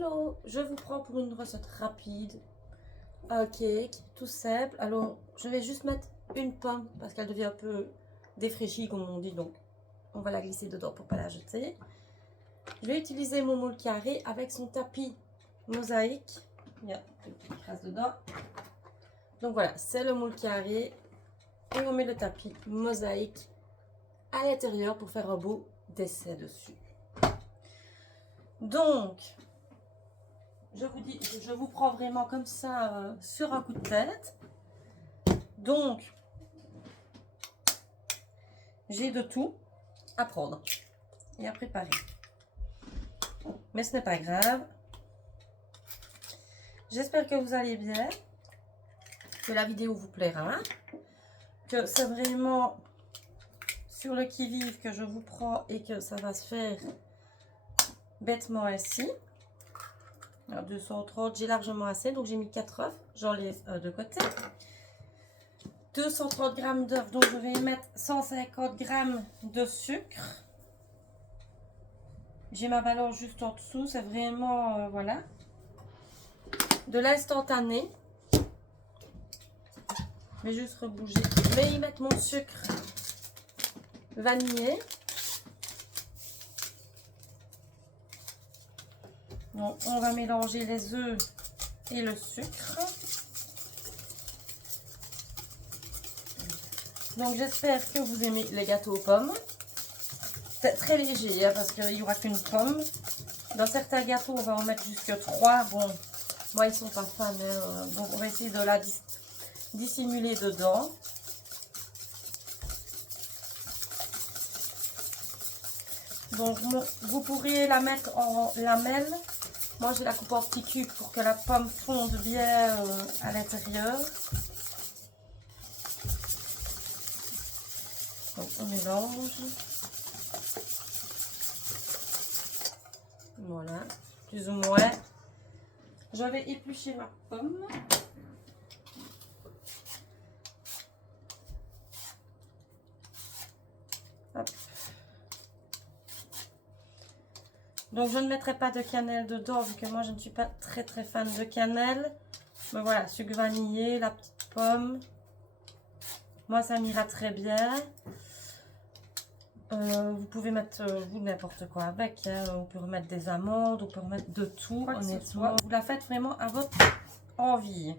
Hello, je vous prends pour une recette rapide, un cake, tout simple. Alors, je vais juste mettre une pomme parce qu'elle devient un peu défraîchie comme on dit, donc on va la glisser dedans pour ne pas la jeter. Je vais utiliser mon moule carré avec son tapis mosaïque. Il y a une petite trace dedans. Donc voilà, c'est le moule carré et on met le tapis mosaïque à l'intérieur pour faire un beau dessin dessus. Donc, je vous dis, je vous prends vraiment comme ça sur un coup de tête. Donc, j'ai de tout à prendre et à préparer. Mais ce n'est pas grave. J'espère que vous allez bien, que la vidéo vous plaira, que c'est vraiment sur le qui-vive que je vous prends et que ça va se faire bêtement ainsi. Alors 230, j'ai largement assez, donc j'ai mis 4 œufs, j'enlève de côté. 230 g d'œufs, donc je vais y mettre 150 g de sucre. J'ai ma balance juste en dessous, c'est vraiment, voilà. De l'instantané. Je vais juste rebouger. Je vais y mettre mon sucre vanillé. Donc, on va mélanger les œufs et le sucre. Donc, j'espère que vous aimez les gâteaux aux pommes. C'est très léger hein, parce qu'il n'y aura qu'une pomme. Dans certains gâteaux, on va en mettre jusque 3. Bon, moi, ils ne sont pas fans. Hein, donc, on va essayer de la dissimuler dedans. Donc, vous pourriez la mettre en lamelles. Moi, je la coupe en petits cubes pour que la pomme fonde bien à l'intérieur. Donc, on mélange. Voilà, plus ou moins. Je vais éplucher ma pomme. Hop. Donc je ne mettrai pas de cannelle dedans vu que moi je ne suis pas très fan de cannelle. Mais voilà, sucre vanillé, la petite pomme. Moi ça m'ira très bien. Vous pouvez mettre vous n'importe quoi avec. Hein. On peut remettre des amandes, on peut remettre de tout. Honnêtement, vous la faites vraiment à votre envie.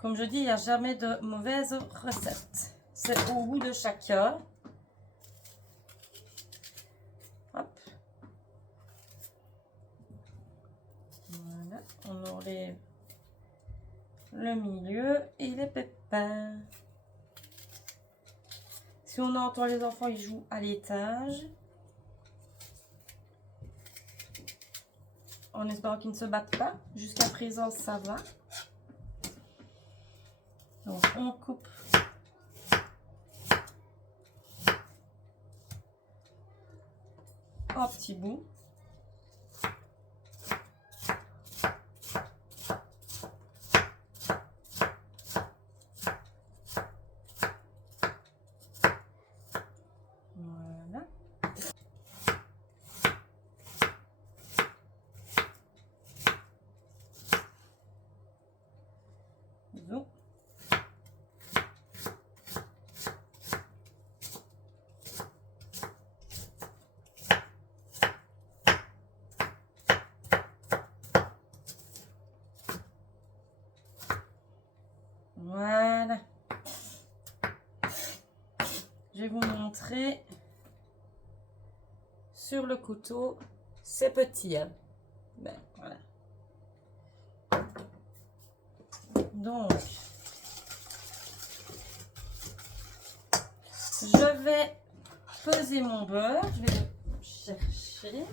Comme je dis, il n'y a jamais de mauvaise recette. C'est au goût de chacun. Hop. Voilà, on enlève le milieu et les pépins. Si on entend les enfants, ils jouent à l'étage. En espérant qu'ils ne se battent pas. Jusqu'à présent, ça va. Donc, on coupe en petits bouts. Voilà. Zoom. Voilà. Je vais vous montrer sur le couteau. C'est petit. Hein. Ben, voilà. Donc, je vais peser mon beurre. Je vais le chercher.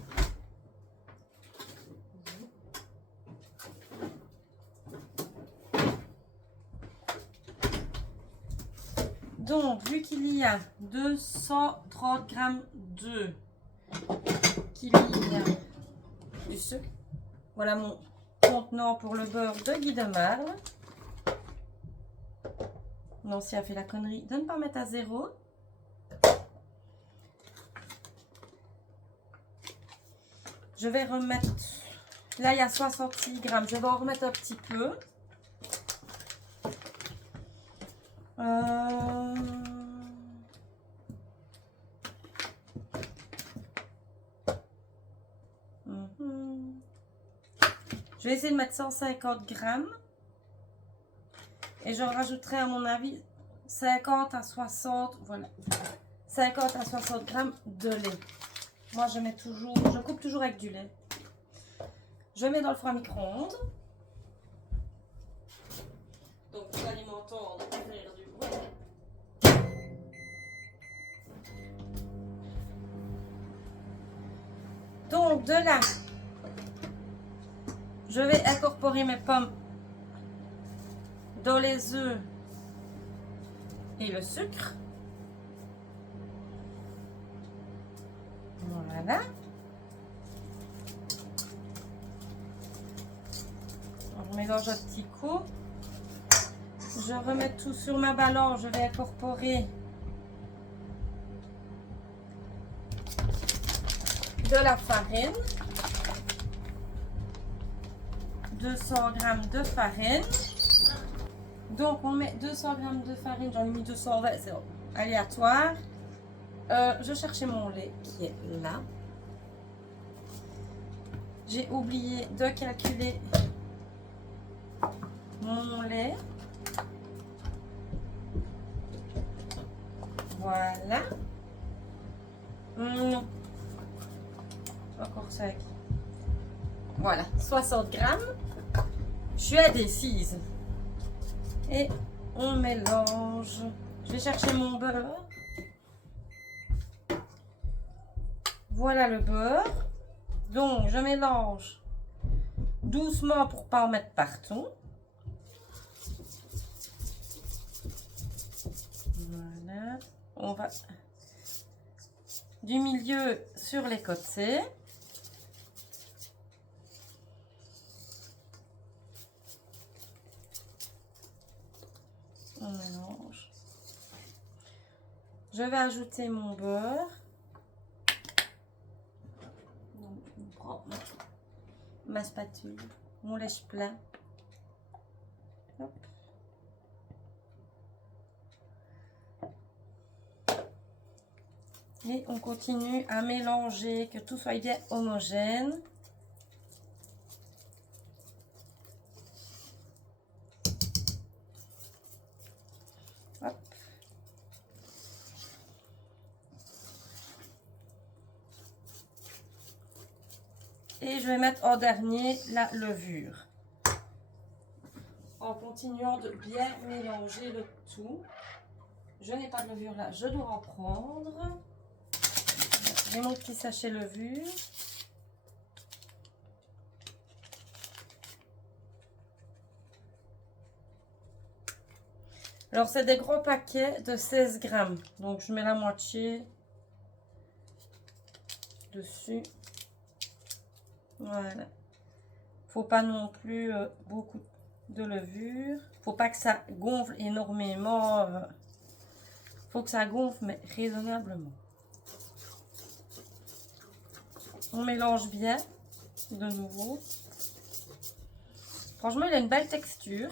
Donc, vu qu'il y a 230 g d'œufs, qu'il y a du sucre, voilà mon contenant pour le beurre de Guy de Marle. Nancy a fait la connerie de ne pas mettre à 0. Je vais remettre, là il y a 66 grammes, je vais en remettre un petit peu. Je vais essayer de mettre 150 grammes. Et je rajouterai à mon avis 50 à 60, voilà, 50 à 60 grammes de lait. Moi je mets toujours, je coupe toujours avec du lait. Je mets dans le four à micro-ondes. Donc vous allez m'entendre faire du bruit. Donc de là, je vais incorporer mes pommes dans les œufs et le sucre. Voilà. On mélange un petit coup. Je remets tout sur ma balance. Je vais incorporer de la farine. 200 grammes de farine. Donc on met 200 grammes de farine. J'en ai mis 220, c'est aléatoire. Je cherchais mon lait qui est là. J'ai oublié de calculer mon lait. Voilà. Encore sec. Voilà, 60 grammes. Je suis indécise. Et on mélange. Je vais chercher mon beurre. Voilà le beurre. Donc, je mélange doucement pour ne pas en mettre partout. Voilà. On va du milieu sur les côtés. On mélange. Je vais ajouter mon beurre. Donc, je prends ma spatule, mon lèche-plat. Hop. Et on continue à mélanger, que tout soit bien homogène. Hop. Et je vais mettre en dernier la levure. En continuant de bien mélanger le tout. Je n'ai pas de levure là, je dois en prendre. J'ai mon petit sachet levure. Alors c'est des gros paquets de 16 grammes. Donc je mets la moitié dessus. Voilà. Faut pas non plus beaucoup de levure. Faut pas que ça gonfle énormément. Faut que ça gonfle mais raisonnablement. On mélange bien de nouveau. Franchement, il a une belle texture.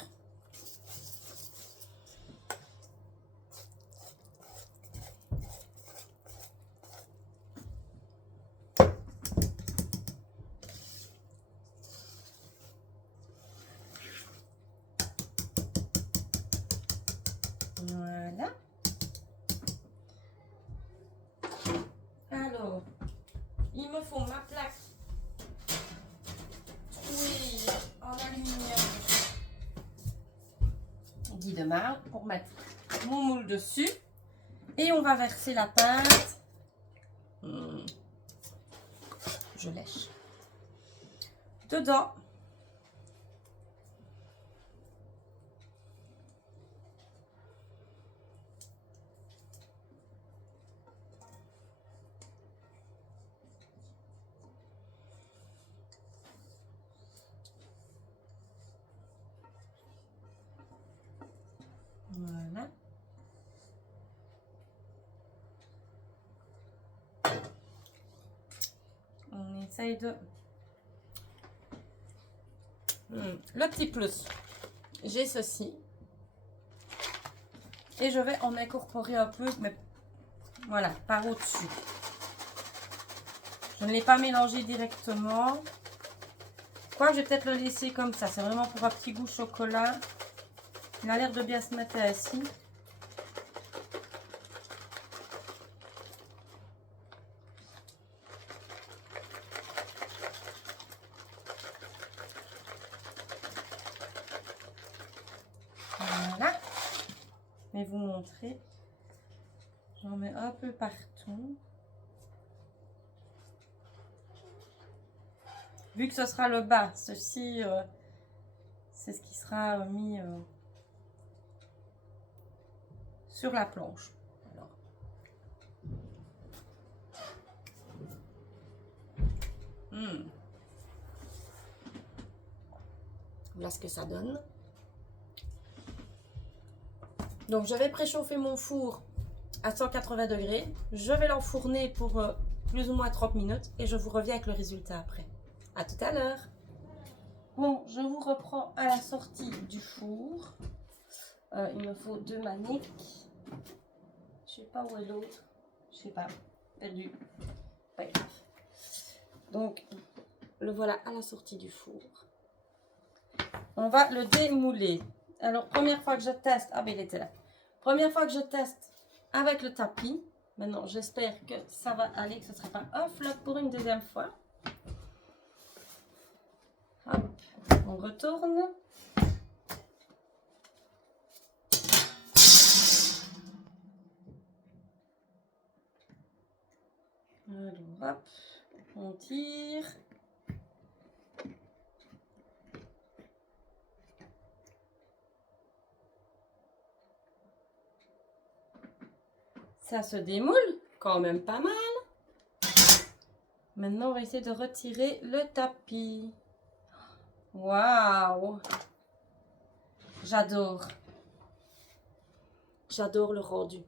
Voilà. Alors, il me faut ma plaque trouée en aluminium dit de marbre pour mettre mon moule dessus. Et on va verser la pâte. Je lèche. Dedans. Voilà. On essaye de Le petit plus, j'ai ceci. Et je vais en incorporer un peu, mais voilà, par au-dessus. Je ne l'ai pas mélangé directement. Quoi, je vais peut-être le laisser comme ça. C'est vraiment pour un petit goût chocolat. Il a l'air de bien se mettre ici. Voilà. Je vais vous montrer. J'en mets un peu partout. Vu que ce sera le bas, ceci, c'est ce qui sera mis sur la planche. Alors. Voilà ce que ça donne. Donc je vais préchauffer mon four à 180 degrés. Je vais l'enfourner pour plus ou moins 30 minutes et je vous reviens avec le résultat après. À tout à l'heure. Bon, je vous reprends à la sortie du four. Il me faut 2 maniques. Je sais pas où est l'autre. Je sais pas. Perdu. Pas grave. Donc, le voilà à la sortie du four. On va le démouler. Alors, première fois que je teste. Ah ben il était là. Première fois que je teste avec le tapis. Maintenant, j'espère que ça va aller, que ce ne sera pas un flop pour une deuxième fois. Hop, on retourne. Alors, hop, on tire. Ça se démoule, quand même pas mal. Maintenant, on va essayer de retirer le tapis. Waouh! J'adore. J'adore le rendu.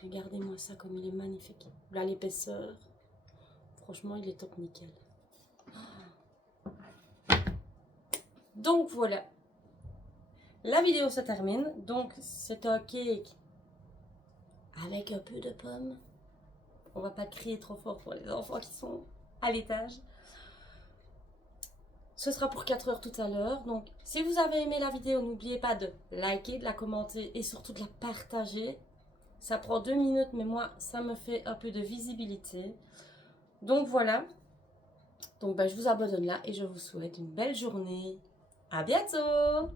Regardez-moi ça comme il est magnifique. Là, l'épaisseur. Franchement, il est top nickel. Donc, voilà. La vidéo se termine. Donc, c'est un cake avec un peu de pommes. On va pas crier trop fort pour les enfants qui sont à l'étage. Ce sera pour 4 heures tout à l'heure. Donc, si vous avez aimé la vidéo, n'oubliez pas de liker, de la commenter et surtout de la partager. Ça prend 2 minutes, mais moi, ça me fait un peu de visibilité. Donc, voilà. Donc, je vous abandonne là et je vous souhaite une belle journée. À bientôt!